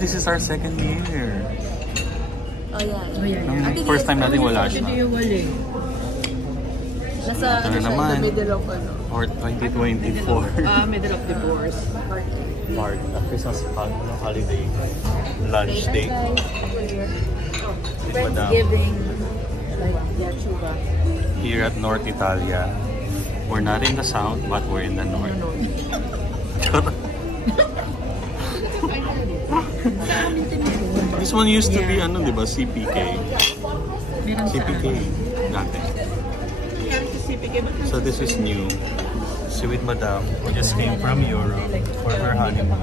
this is our second year. Oh yeah. First time natin wala siya. Nasa ano siya, in the middle of ano? Or 2024. Middle of divorce. Part. Christmas holiday. Lunch day. Thanksgiving. Like Yachuga. Here at North Italia. We're not in the south, but we're in the north. This one used to be, ano, diba? CPK. CPK. Dati. So this is new. So with Madame, who just came from Europe for her honeymoon.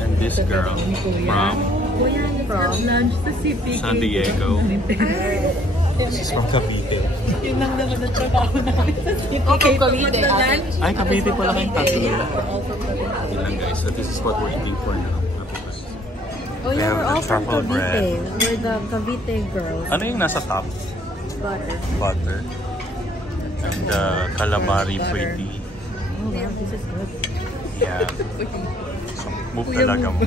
And this girl from San Diego. This is from Cavite. Yun lang naman ang trabaho namin. Okay, Cavite. Ay, Cavite pala kayong tatlo. Yun lang guys. So this is what we're eating for now. Oh yeah, we're all from Cavite. We're the Cavite girls. Ano yung nasa top? Butter. Butter. And calamari fritty. Oh wow, this is good. Yeah. Move talaga mo.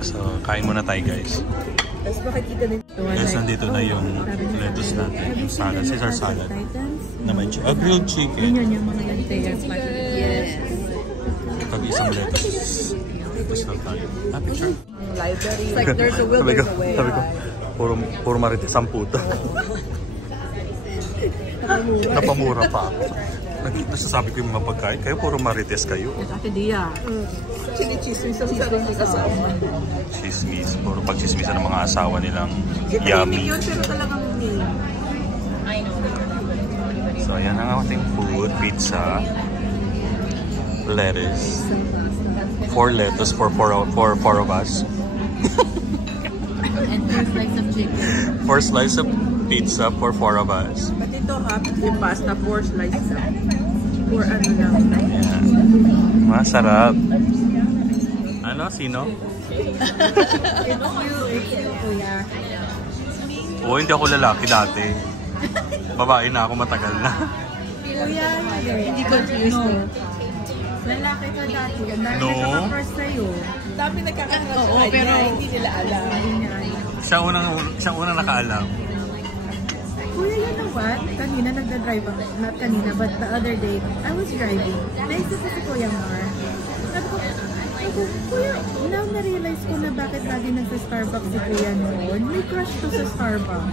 So, kain muna tayo guys. Tapos makikita din. Guys, nandito na yung lettuce natin. Yung salad. Caesar salad. Naman siya. Grilled chicken. Yun yung mga lentillas. Yes. Pag-isang lettuce. Lettuce na tayo. Picture? Library. It's like there's a will, there's a way. Sabi ko, puro marites ang puta. Napamura pa ako. Nasasabi ko yung mga pagkain. Kayo puro marites kayo. Ate Dia. Chinichismis ang sarili kasama. Chismis. Puro pag-chismisan ng mga asawa nilang yummy. Pero talagang name. So ayan ang ating food. Pizza. Lettuce. 4 lettuce for 4 of us. And 4 slices of chicken. 4 slices of pizza for 4 of us. But ito yung pasta 4 slices. 4 ano lang. Ayan. Masarap. Ano? Sino? Kuya. Oo, hindi ako lalaki dati. Babae na ako, matagal na. Kuya, hindi confused no. Lalaki ka dati. No? Nagkaka-first sa'yo. Dami nagkaka-first sa'yo. Pero hindi nila alam. Siya unang nakaalam. Kuya, you know what? Kanina nagda-drive ako. Not kanina, but the other day, I was driving. Naisip ko si Kuya Mar. Sabi ko, Kuya, now na-realize ko na bakit lagi nagsa-Starbucks si Kuya noon. May crush ko sa Starbucks.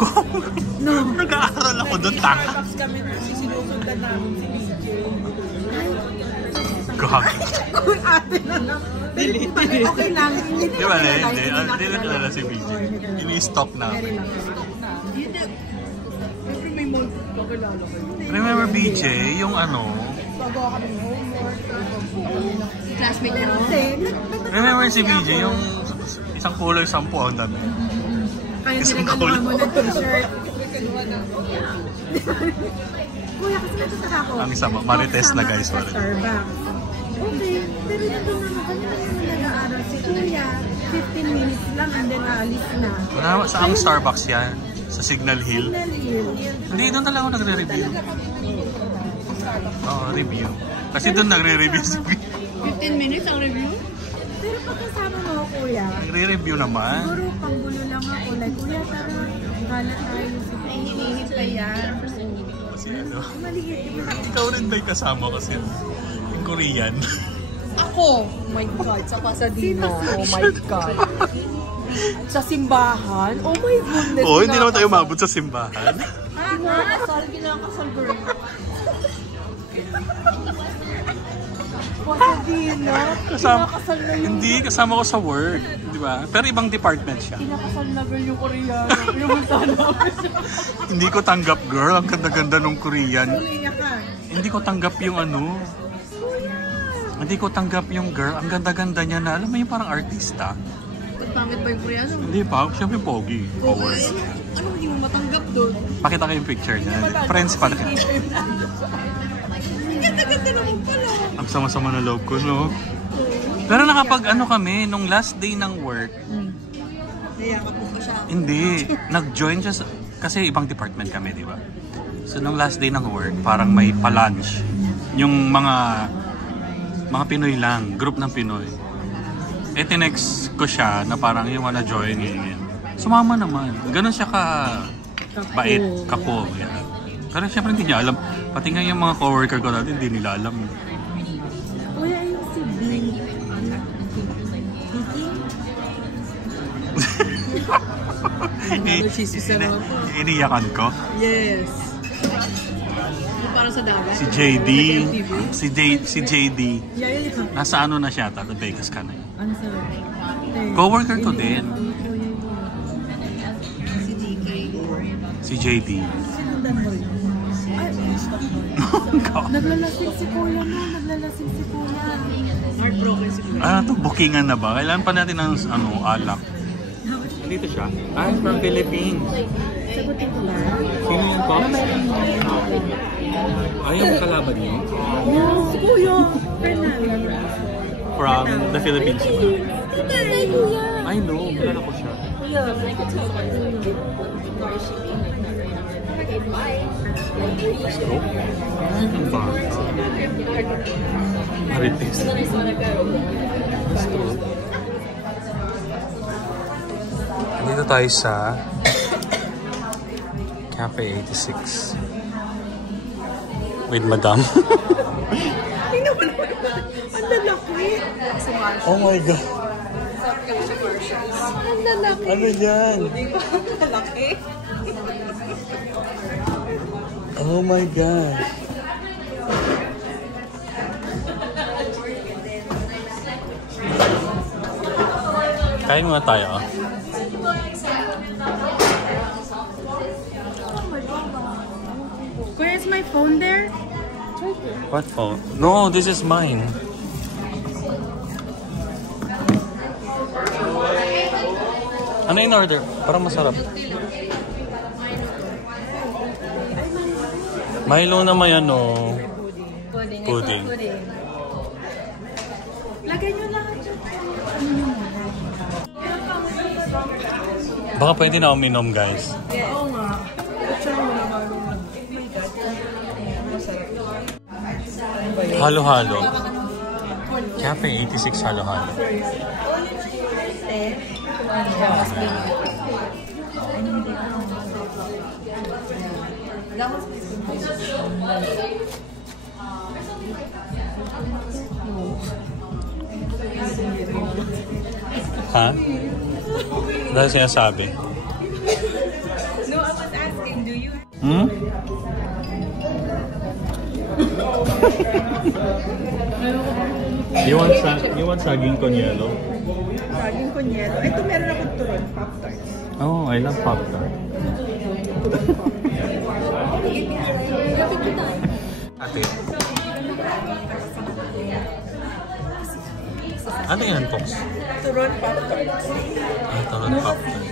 No. Nag-aaral ako doon, tanga. Starbucks kami sinusundan namin si BJ. Gag. Kung ate na lang. Okay lang. Di ba na? Hindi na kilala si BJ. Ini-stop namin. Remember BJ, yung ano? Classmate niya. Remember si BJ, yung isang kulay 10 ang dami. Kaya sinagawa mo ng t-shirt. Kuya, kasi natutaka ako. Ang isa, marites na guys. Starbucks. Okay, pero nandun naman kami nag-aaral si Kuya. 15 minutes lang and then aalis na. Wala, saang Starbucks yan? Sa Signal Hill? Signal Hill. Hindi, doon talaga ako nagre-review. Oo, review. Kasi doon nagre-review si 15 minutes ang review? Pero pagkasama mo, Kuya, nagre-review naman. siguro panggulo lang ako. Like, Kuya, tara, gala tayo. Ay, hinihit pa yan. Kasi ano, Maliit. ikaw rin ba'y kasama kasi yung Korean? Ako! Oh my God, sa Pasadena. Oh my God. Sa simbahan? Oh my goodness. Oo, hindi naman tayo umabot sa simbahan. Ginakasal ko rin. Pasadena? Ginakasal na yung... Hindi, kasama ko sa work. Di ba? Pero ibang department siya. Ginakasal na girl yung Koreano. Yung sana. Hindi ko tanggap, girl. Ang ganda-ganda nung Korean. Umiyak ka. Hindi ko tanggap yung ano. Hindi ko tanggap yung girl. Ang ganda-ganda niya na. Alam mo yung parang artista. Pangit ba yung Koreano? Hindi pa. Siyempre pogi. Power. Ano hindi mo matanggap doon? Pakita ko yung picture niya. Friends pa. Ganda-ganda naman pala. Ang sama-sama na loob ko, no? Pero nakapag ano kami, nung last day ng work. Nayakap mo ko siya. Hindi. Nag-join siya kasi ibang department kami, di ba? So nung last day ng work, parang may pa-lunch. Yung mga Pinoy lang, group ng Pinoy. Eh, tinext ko siya na parang you wanna join in. Sumama naman. Ganun siya ka bait, kapo. Yeah. Pero syempre hindi niya alam. Pati nga yung mga coworker ko dati, hindi nila alam. Kuya, ayun si Bing. Iniyakan ko. Yes. Yung parang sa dagat. Si JD. Si JD. Yeah. Nasa ano na siya? Tato Vegas ka na yun. Ano sa Coworker ko din. Si DK. Si JD. Sinundan mo rin. Ay, naglalasing si Kuya na. Naglalasing si Kuya. Heartbroken si Kuya. Ano to? Bookingan na ba? Kailan pa natin ng alak? Dito siya. Ah, from Philippines. Sagutin ko ba? Sino yung Pops? Ay, yung kalaban niyo? Yeah, si Kuya. Fernando. From the Philippines. Hi, Kuya. I know. Kilala ko siya. Stroke? Ang bata. Marites. Stroke. Dito tayo sa Cafe 86 with Madam. Tingnan mo naman. Ang lalaki. Oh my God! Ang lalaki. Ano yan? Ang lalaki. Oh my God! Kain muna tayo. Kuya, is my phone there? What phone? No, this is mine. Ano in order? Parang masarap. Milo na may ano. Pudding. Lagay nyo lahat yun. Baka pwede na uminom, guys. Oo nga. Halo-halo. Cafe 86 halo-halo. Ha? Dahil sinasabi. No, I was asking, do you... Hmm? You want saging con yelo? Saging kunyero. Ito meron akong turon, Pop-Tarts. Oh, I love Pop-Tart. Ate. Ano yan, Tox? Turon, Pop-Tarts. Ah, Turon Pop-Tart.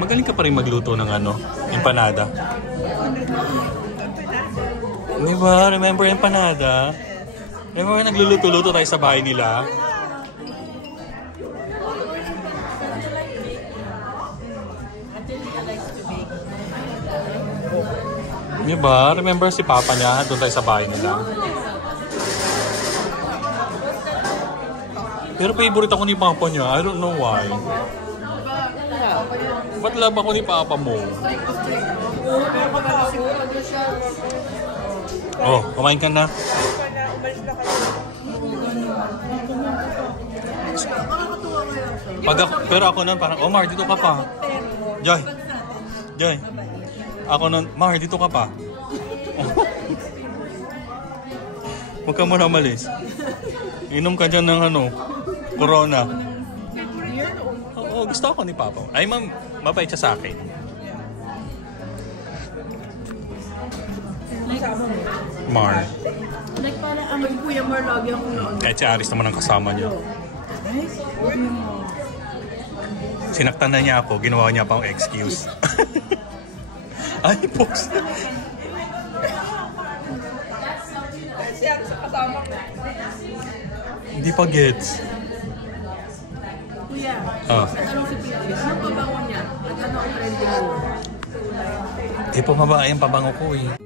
Magaling ka pa rin magluto ng ano, empanada. Di ba? Remember empanada? Remember nagluluto-luto tayo sa bahay nila? Di ba? Remember si Papa niya? Doon tayo sa bahay nila. Pero favorite ako ni Papa niya. I don't know why. Ba't love ako ni Papa mo? Oh, kumain ka na. Pero ako nun parang, oh Mar, dito ka pa. Joy. Joy. Ako nun, Mar, dito ka pa. Huwag ka muna umalis. Inom ka dyan ng ano, Corona. Oo, gusto ako ni Papa. Ay, mabait siya sa akin. Mar. Like parang ang Kuya Mar lagi akong noon. Kahit si Aris naman ang kasama niya. Sinaktan na niya ako, ginawa niya pa ang excuse. Ay, post. Hindi pa gets. Kuya, Ah. tanong si Pete, ano pabango niya? At ano ang trend niya? Eh, pumaba yung pabango ko eh.